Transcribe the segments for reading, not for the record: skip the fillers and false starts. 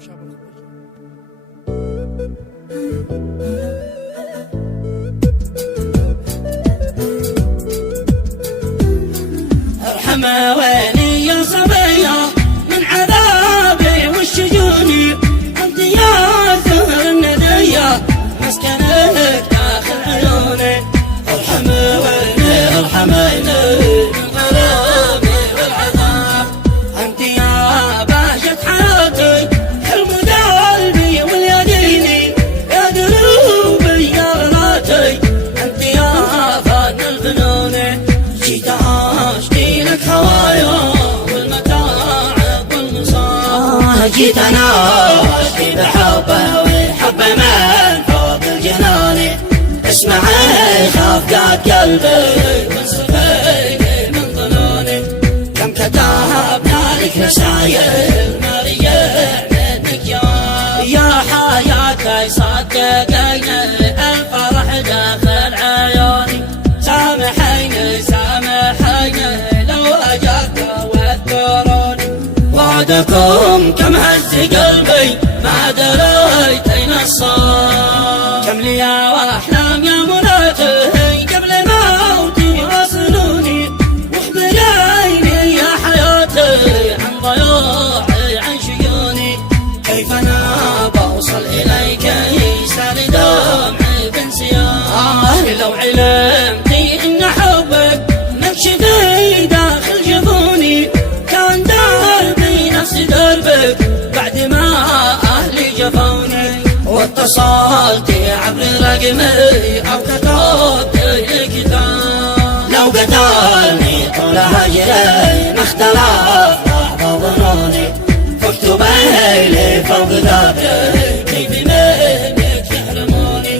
ارحم ويني يا صبية من عذابي والشجون، انت يا زهر الندية مسكنك داخل عيوني. ارحم ويني ارحم ويني من غرامي والعذاب، انت يا بهجة حياتي حلم قلبي واليديني، يا دروبي يا غلاتي انت يا فن الفنون. جيت اشكي لك هوايا والمتاعب والمصاب، جيت انا اشكي بحبه والحب من فوق الجنان. اسمعي خاف قاد قلبي وانصفي من ظنوني، كم كتبنا لك رسايل ما رجع منك جواب. يا حياتي صدقيني الفرح داخل عيوني، سامحيني سامحيني لو اجاك واذكروني. وعدكم كم هز قلبي ما دريت اين الصواب، كم لي واحلام يا مناتي قبل موتي واصلوني. واخبريني يا حياتي عن ضياعي عن شجوني، كيف انا بوصل اليك يسال دمعي بانسياب. لو علمتي ان حبك مكشفي داخل جفوني، كان دربي نفس دربك بعد ما اهلي جفوني. واتصلت عبر رقمي او كتبت لي كتاب، لو قتلني طول هجري ما اختلف بعض ظنوني. فاكتبي لي فوق ذاكري كيف منك يحرموني،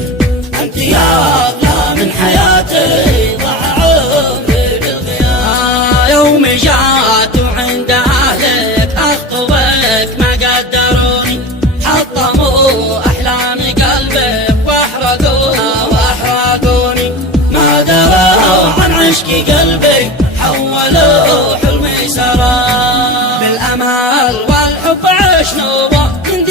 انت يا اغلى من حياتي ضاع عمري بالغياب. يوم جات وعند اهلك اخطبك ما قدروني، حطموا احلام قلبك واحرقوها واحرقوني. ما دروا عن عشق قلبي حولوا حلمي سراب، بالامل والحب عشنا من